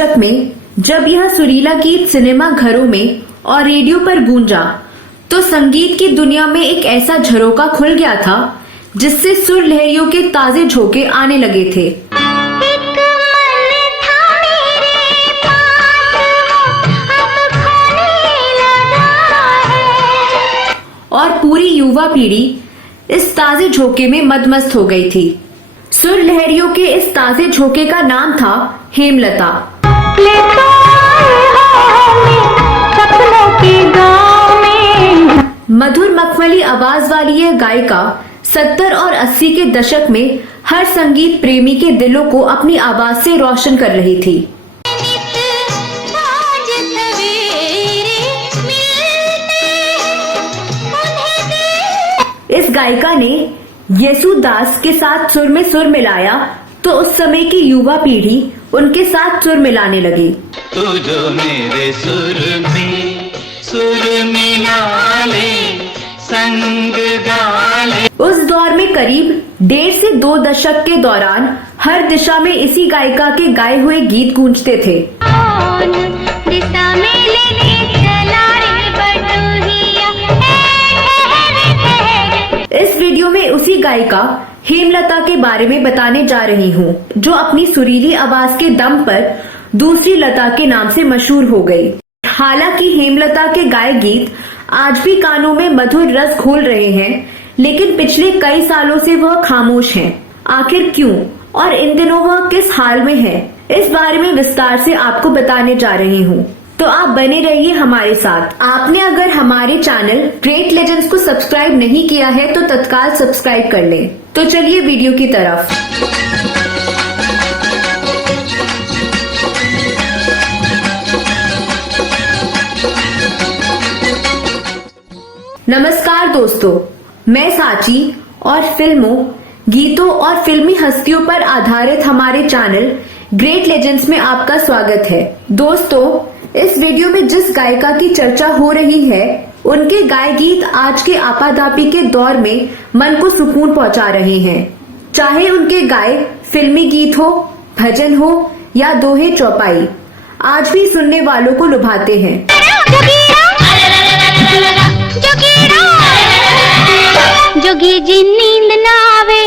दशक में जब यह सुरीला गीत सिनेमा घरों में और रेडियो पर गूंजा तो संगीत की दुनिया में एक ऐसा झरोका खुल गया था जिससे सुर लहरियों के ताजे झोंके आने लगे थे। और पूरी युवा पीढ़ी इस ताजे झोंके में मदमस्त हो गई थी। सुर लहरियों के इस ताजे झोंके का नाम था हेमलता। मधुर मखमली आवाज वाली यह गायिका 70 और 80 के दशक में हर संगीत प्रेमी के दिलों को अपनी आवाज से रोशन कर रही थी। इस गायिका ने येसुदास के साथ सुर में सुर मिलाया तो उस समय की युवा पीढ़ी उनके साथ सुर मिलाने लगी। तू जो मेरे सुर में सुर मिला ले, संग गा ले। उस दौर में करीब 1.5 से 2 दशक के दौरान हर दिशा में इसी गायिका के गाए हुए गीत गूंजते थे। दिशा में इस वीडियो में उसी गायिका हेमलता के बारे में बताने जा रही हूँ जो अपनी सुरीली आवाज के दम पर दूसरी लता के नाम से मशहूर हो गई। हालांकि हेमलता के गाए गीत आज भी कानों में मधुर रस घोल रहे हैं, लेकिन पिछले कई सालों से वह खामोश हैं। आखिर क्यों और इन दिनों वह किस हाल में है, इस बारे में विस्तार से आपको बताने जा रही हूँ, तो आप बने रहिए हमारे साथ। आपने अगर हमारे चैनल ग्रेट लेजेंड्स को सब्सक्राइब नहीं किया है तो तत्काल सब्सक्राइब कर लें। तो चलिए वीडियो की तरफ। नमस्कार दोस्तों, मैं साची और फिल्मों, गीतों और फिल्मी हस्तियों पर आधारित हमारे चैनल ग्रेट लेजेंड्स में आपका स्वागत है। दोस्तों, इस वीडियो में जिस गायिका की चर्चा हो रही है उनके गाए गीत आज के आपाधापी के दौर में मन को सुकून पहुंचा रहे हैं। चाहे उनके गाए फिल्मी गीत हो, भजन हो या दोहे चौपाई, आज भी सुनने वालों को लुभाते हैं। जोगी जी नींद ना आवे।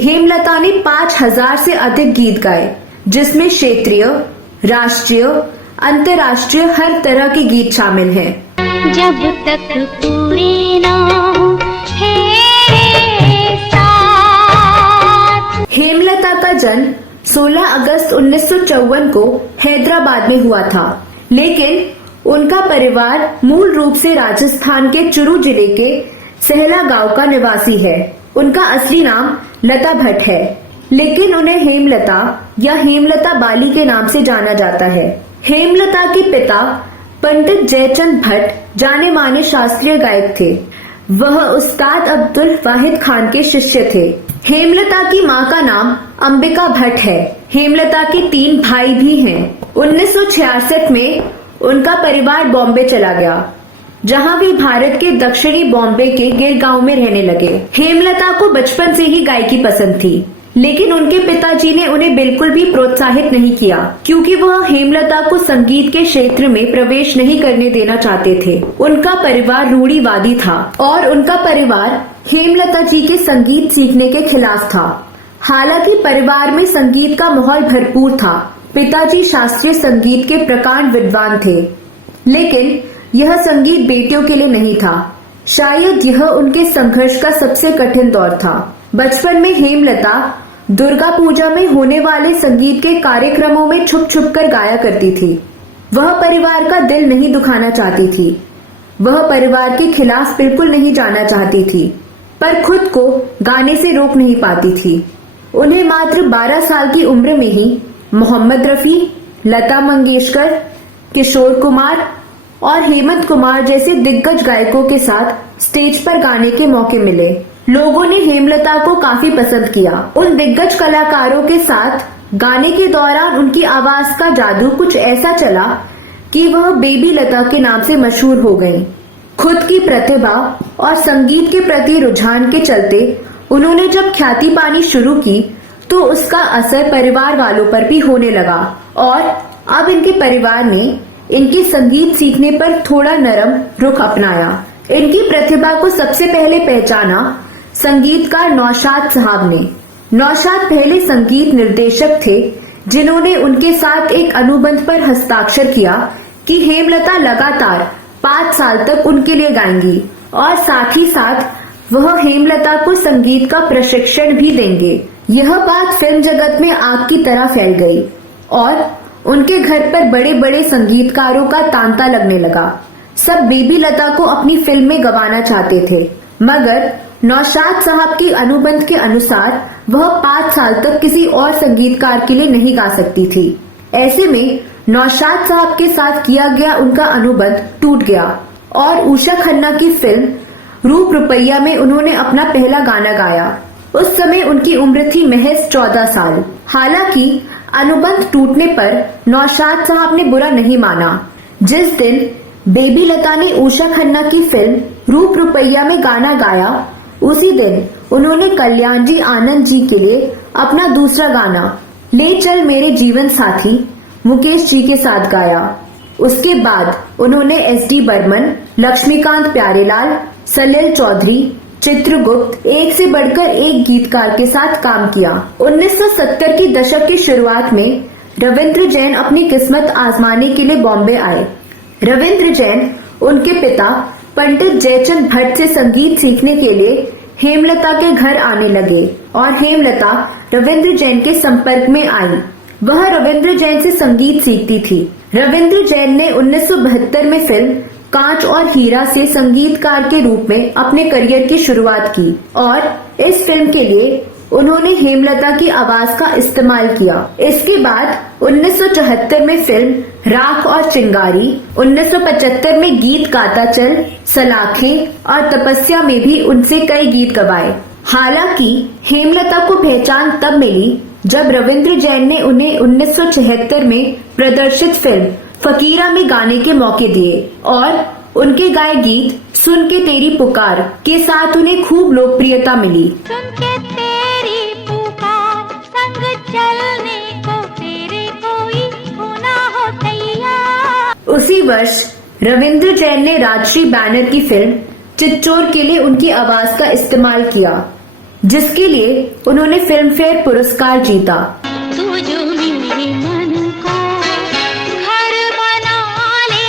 हेमलता ने 5000 से अधिक गीत गाए, जिसमें क्षेत्रीय, राष्ट्रीय, अंतर्राष्ट्रीय हर तरह के गीत शामिल हैं। जब तक पूरे ना हो साथ। हेमलता का जन्म 16 अगस्त 1954 को हैदराबाद में हुआ था, लेकिन उनका परिवार मूल रूप से राजस्थान के चुरू जिले के सहला गांव का निवासी है। उनका असली नाम लता भट्ट है, लेकिन उन्हें हेमलता या हेमलता बाली के नाम से जाना जाता है। हेमलता के पिता पंडित जयचंद भट्ट जाने माने शास्त्रीय गायक थे। वह उस्ताद अब्दुल वाहिद खान के शिष्य थे। हेमलता की मां का नाम अंबिका भट्ट है। हेमलता के 3 भाई भी हैं। 1966 में उनका परिवार बॉम्बे चला गया, जहां वे भारत के दक्षिणी बॉम्बे के गिरगांव में रहने लगे। हेमलता को बचपन से ही गायकी पसंद थी, लेकिन उनके पिताजी ने उन्हें बिल्कुल भी प्रोत्साहित नहीं किया, क्योंकि वह हेमलता को संगीत के क्षेत्र में प्रवेश नहीं करने देना चाहते थे। उनका परिवार रूढ़िवादी था और उनका परिवार हेमलता जी के संगीत सीखने के खिलाफ था। हालांकि परिवार में संगीत का माहौल भरपूर था। पिताजी शास्त्रीय संगीत के प्रकांड विद्वान थे, लेकिन यह संगीत बेटियों के लिए नहीं था। शायद यह उनके संघर्ष का सबसे कठिन दौर था। बचपन में हेमलता दुर्गा पूजा में होने वाले संगीत के कार्यक्रमों में छुप छुप कर गाया करती थी। वह परिवार का दिल नहीं दुखाना चाहती थी। वह परिवार के खिलाफ बिल्कुल नहीं जाना चाहती थी, पर खुद को गाने से रोक नहीं पाती थी। उन्हें मात्र 12 साल की उम्र में ही मोहम्मद रफी, लता मंगेशकर, किशोर कुमार और हेमंत कुमार जैसे दिग्गज गायकों के साथ स्टेज पर गाने के मौके मिले। लोगों ने हेमलता को काफी पसंद किया। उन दिग्गज कलाकारों के साथ गाने के दौरान उनकी आवाज का जादू कुछ ऐसा चला कि वह बेबी लता के नाम से मशहूर हो गईं। खुद की प्रतिभा और संगीत के प्रति रुझान के चलते उन्होंने जब ख्याति पानी शुरू की तो उसका असर परिवार वालों पर भी होने लगा और अब इनके परिवार ने इनके संगीत सीखने पर थोड़ा नरम रुख अपनाया। इनकी प्रतिभा को सबसे पहले पहचाना संगीतकार नौशाद साहब ने। नौशाद पहले संगीत निर्देशक थे जिन्होंने उनके साथ एक अनुबंध पर हस्ताक्षर किया कि हेमलता लगातार 5 साल तक उनके लिए गाएंगी और साथ ही साथ वह हेमलता को संगीत का प्रशिक्षण भी देंगे। यह बात फिल्म जगत में आग की तरह फैल गई और उनके घर पर बड़े बड़े संगीतकारों का तांता लगने लगा। सब बेबी लता को अपनी फिल्म में गवाना चाहते थे, मगर नौशाद साहब की अनुबंध के अनुसार वह 5 साल तक किसी और संगीतकार के लिए नहीं गा सकती थी। ऐसे में नौशाद साहब के साथ किया गया उनका अनुबंध टूट गया और उषा खन्ना की फिल्म रूप रुपैया में उन्होंने अपना पहला गाना गाया। उस समय उनकी उम्र थी महज 14 साल। हालांकि अनुबंध टूटने पर नौशाद साहब ने बुरा नहीं माना। जिस दिन बेबी लता ने उषा खन्ना की फिल्म रूप रुपैया में गाना गाया, उसी दिन उन्होंने कल्याण जी आनंद जी के लिए अपना दूसरा गाना ले चल मेरे जीवन साथी मुकेश जी के साथ गाया। उसके बाद उन्होंने एस.डी. बर्मन, लक्ष्मीकांत प्यारेलाल, सलिल चौधरी, चित्रगुप्त एक से बढ़कर एक गीतकार के साथ काम किया। 1970 की दशक की शुरुआत में रविंद्र जैन अपनी किस्मत आजमाने के लिए बॉम्बे आए। रविंद्र जैन उनके पिता पंडित जयचंद भट्ट से संगीत सीखने के लिए हेमलता के घर आने लगे और हेमलता रविंद्र जैन के संपर्क में आई। वह रविंद्र जैन से संगीत सीखती थी। रविंद्र जैन ने 1972 में फिल्म कांच और हीरा से संगीतकार के रूप में अपने करियर की शुरुआत की और इस फिल्म के लिए उन्होंने हेमलता की आवाज का इस्तेमाल किया। इसके बाद 1974 में फिल्म राख और चिंगारी, 1975 में गीत गाता चल, सलाखें और तपस्या में भी उनसे कई गीत गवाए। हालांकि हेमलता को पहचान तब मिली जब रविंद्र जैन ने उन्हें 1976 में प्रदर्शित फिल्म फकीरा में गाने के मौके दिए और उनके गाए गीत सुन के तेरी पुकार के साथ उन्हें खूब लोकप्रियता मिली। सुन के तेरी पुकार, संग चलने को तेरे कोई होना हो तैयार। उसी वर्ष रविंद्र जैन ने राजश्री बैनर की फिल्म चिच्चोर के लिए उनकी आवाज का इस्तेमाल किया, जिसके लिए उन्होंने फिल्म फेयर पुरस्कार जीता। तू जो मेरे मन को घर बना ले,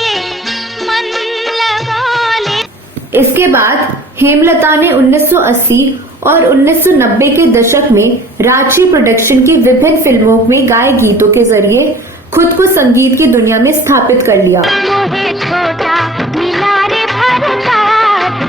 मन लगा ले। इसके बाद हेमलता ने 1980 और 1990 के दशक में राजश्री प्रोडक्शन की विभिन्न फिल्मों में गाए गीतों के जरिए खुद को संगीत की दुनिया में स्थापित कर लिया। मोहे छोटा मिला रे भरता,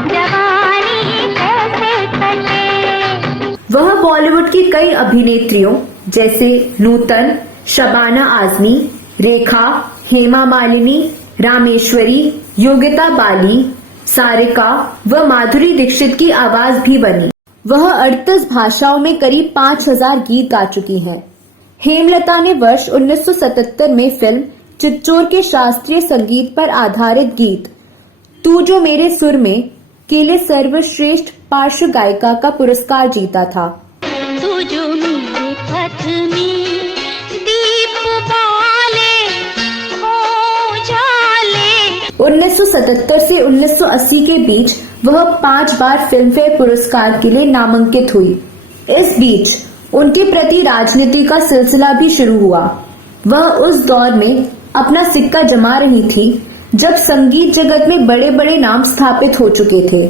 जवानी कैसे कटे। वह बॉलीवुड की कई अभिनेत्रियों जैसे नूतन, शबाना आजमी, रेखा, हेमा मालिनी, रामेश्वरी, योगिता बाली, सारिका व माधुरी दीक्षित की आवाज भी बनी। वह 38 भाषाओं में करीब 5000 गीत गा चुकी हैं। हेमलता ने वर्ष 1977 में फिल्म चिच्चोर के शास्त्रीय संगीत पर आधारित गीत तू जो मेरे सुर में के लिए सर्वश्रेष्ठ पार्श्व गायिका का पुरस्कार जीता था। तू जो मेरे पथ में दीप बाले खो जाले। 1977 से 1980 के बीच वह 5 बार फिल्मफेयर पुरस्कार के लिए नामांकित हुई। इस बीच उनके प्रति राजनीति का सिलसिला भी शुरू हुआ। वह उस दौर में अपना सिक्का जमा रही थी जब संगीत जगत में बड़े बड़े नाम स्थापित हो चुके थे।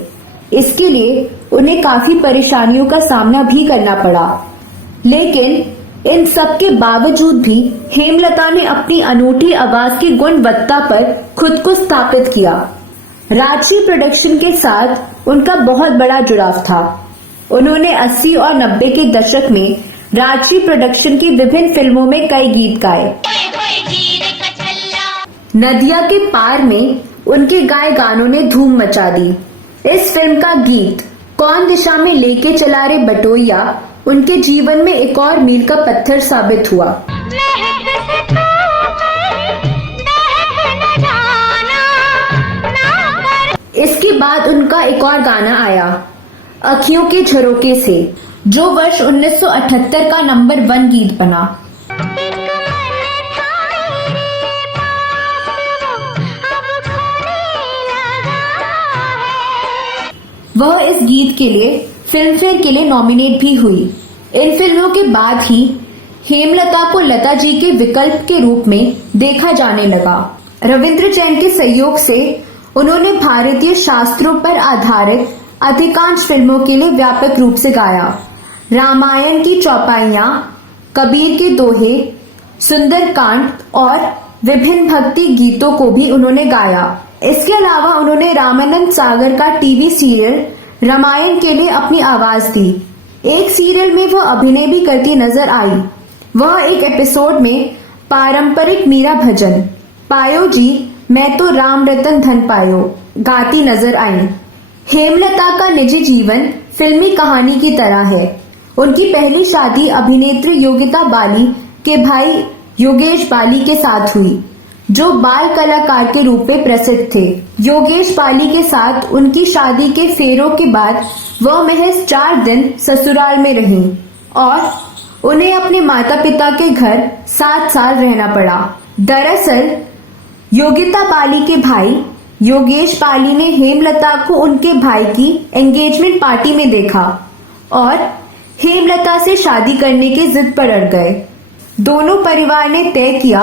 इसके लिए उन्हें काफी परेशानियों का सामना भी करना पड़ा, लेकिन इन सब के बावजूद भी हेमलता ने अपनी अनूठी आवाज की गुणवत्ता पर खुद को स्थापित किया। राजश्री प्रोडक्शन के साथ उनका बहुत बड़ा जुड़ाव था। उन्होंने 80 और 90 के दशक में राजश्री प्रोडक्शन की विभिन्न फिल्मों में कई गीत गाए। नदिया के पार में उनके गाए गानों ने धूम मचा दी। इस फिल्म का गीत कौन दिशा में लेके चला रे बटोइया उनके जीवन में एक और मील का पत्थर साबित हुआ। इसके बाद उनका एक और गाना आया, अखियों के झरोके से। जो वर्ष 1978 का नंबर 1 गीत बना। वह इस गीत के लिए फिल्म फेयर के लिए नॉमिनेट भी हुई। इन फिल्मों के बाद ही हेमलता को लता जी के विकल्प के रूप में देखा जाने लगा। रविंद्र जैन के सहयोग से उन्होंने भारतीय शास्त्रों पर आधारित अधिकांश फिल्मों के लिए व्यापक रूप से गाया। रामायण की चौपाइयां, कबीर के दोहे, सुंदरकांड और विभिन्न भक्ति गीतों को भी उन्होंने गाया। इसके अलावा उन्होंने रामानंद सागर का टीवी सीरियल रामायण के लिए अपनी आवाज दी। एक सीरियल में वह अभिनय भी करती नजर आई। वह एक एपिसोड में पारंपरिक मीरा भजन पायो जी मैं तो राम रतन धन पायो गाती नजर आई। हेमलता का निजी जीवन फिल्मी कहानी की तरह है। उनकी पहली शादी अभिनेत्री योगिता बाली के भाई योगेश बाली के साथ हुई, जो बाल कलाकार के रूप में प्रसिद्ध थे। योगेश बाली के साथ उनकी शादी के फेरों के बाद वह महज 4 दिन ससुराल में रहीं और उन्हें अपने माता पिता के घर 7 साल रहना पड़ा। दरअसल योगिता बाली के भाई योगेश बाली ने हेमलता को उनके भाई की एंगेजमेंट पार्टी में देखा और हेमलता से शादी करने की जिद पर अड़ गए। दोनों परिवार ने तय किया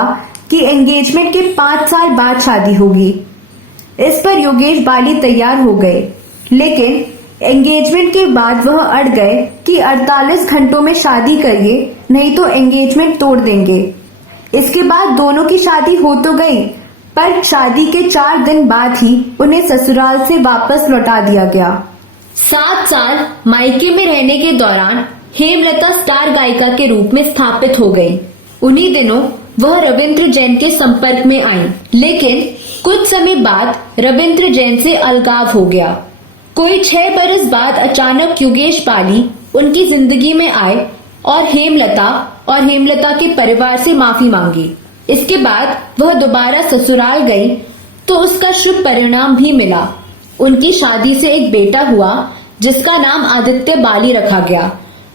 कि एंगेजमेंट के 5 साल बाद शादी होगी। इस पर योगेश बाली तैयार हो गए, लेकिन एंगेजमेंट के बाद वह अड़ गए कि 48 घंटों में शादी करिए, नहीं तो एंगेजमेंट तोड़ देंगे। इसके बाद दोनों की शादी हो तो गई, पर शादी के 4 दिन बाद ही उन्हें ससुराल से वापस लौटा दिया गया। 7 साल मायके में रहने के दौरान हेमलता स्टार गायिका के रूप में स्थापित हो गई। उन्हीं दिनों वह रविंद्र जैन के संपर्क में आई, लेकिन कुछ समय बाद रविंद्र जैन से अलगाव हो गया। कोई 6 बरस बाद अचानक योगेश बाली उनकी जिंदगी में आए और हेमलता के परिवार से माफी मांगी। इसके बाद वह दोबारा ससुराल गई तो उसका शुभ परिणाम भी मिला। उनकी शादी से एक बेटा हुआ जिसका नाम आदित्य बाली रखा गया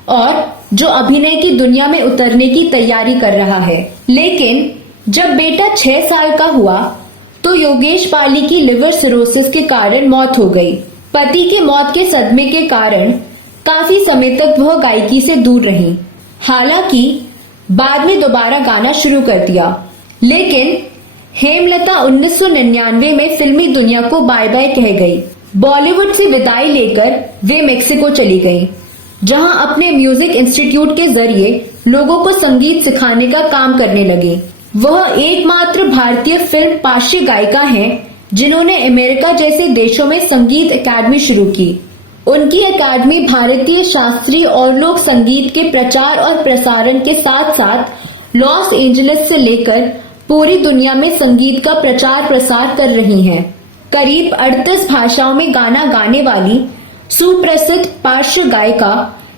और जो अभिनय की दुनिया में उतरने की तैयारी कर रहा है। लेकिन जब बेटा 6 साल का हुआ तो योगेश बाली की लिवर सिरोसिस के कारण मौत हो गई। पति की मौत के सदमे के कारण काफी समय तक वह गायकी से दूर रही। हालांकि बाद में दोबारा गाना शुरू कर दिया, लेकिन हेमलता 1999 में फिल्मी दुनिया को बाय बाय कह गई। बॉलीवुड से विदाई लेकर वे मेक्सिको चली गईं, जहां अपने म्यूजिक इंस्टीट्यूट के जरिए लोगों को संगीत सिखाने का काम करने लगी। वह एकमात्र भारतीय फिल्म पार्श्व गायिका हैं जिन्होंने अमेरिका जैसे देशों में संगीत एकेडमी शुरू की। उनकी एकेडमी भारतीय शास्त्रीय और लोक संगीत के प्रचार और प्रसारण के साथ साथ लॉस एंजलिस से लेकर पूरी दुनिया में संगीत का प्रचार प्रसार कर रही हैं। करीब 38 भाषाओं में गाना गाने वाली सुप्रसिद्ध पार्श्व गायिका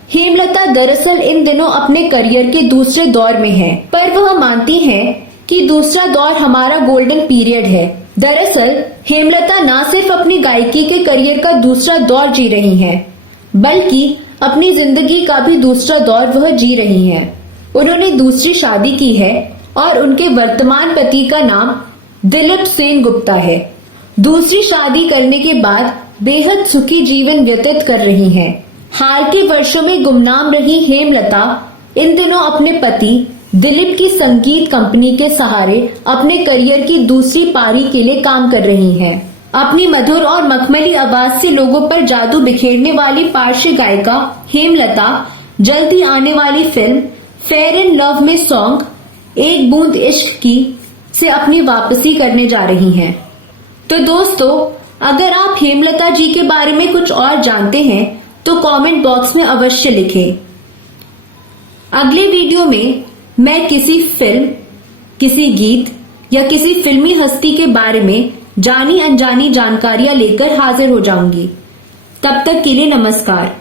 हेमलता दरअसल इन दिनों अपने करियर के दूसरे दौर में है, पर वह मानती हैं कि दूसरा दौर हमारा गोल्डन पीरियड है। दरअसल हेमलता न सिर्फ अपनी गायकी के करियर का दूसरा दौर जी रही हैं, बल्कि अपनी जिंदगी का भी दूसरा दौर वह जी रही हैं। उन्होंने दूसरी शादी की है और उनके वर्तमान पति का नाम दिलीप सेन गुप्ता है। दूसरी शादी करने के बाद बेहद सुखी जीवन व्यतीत कर रही हैं। हाल के वर्षों में गुमनाम रही हेमलता इन दिनों अपने पति दिलीप की संगीत कंपनी के सहारे अपने करियर की दूसरी पारी के लिए काम कर रही हैं। अपनी मधुर और मखमली आवाज से लोगों पर जादू बिखेरने वाली पार्श्व गायिका हेमलता जल्दी आने वाली फिल्म फेयर इन लव में सॉन्ग एक बूंद इश्क की से अपनी वापसी करने जा रही हैं। तो दोस्तों, अगर आप हेमलता जी के बारे में कुछ और जानते हैं तो कमेंट बॉक्स में अवश्य लिखें। अगले वीडियो में मैं किसी फिल्म, किसी गीत या किसी फिल्मी हस्ती के बारे में जानी अनजानी जानकारियां लेकर हाजिर हो जाऊंगी। तब तक के लिए नमस्कार।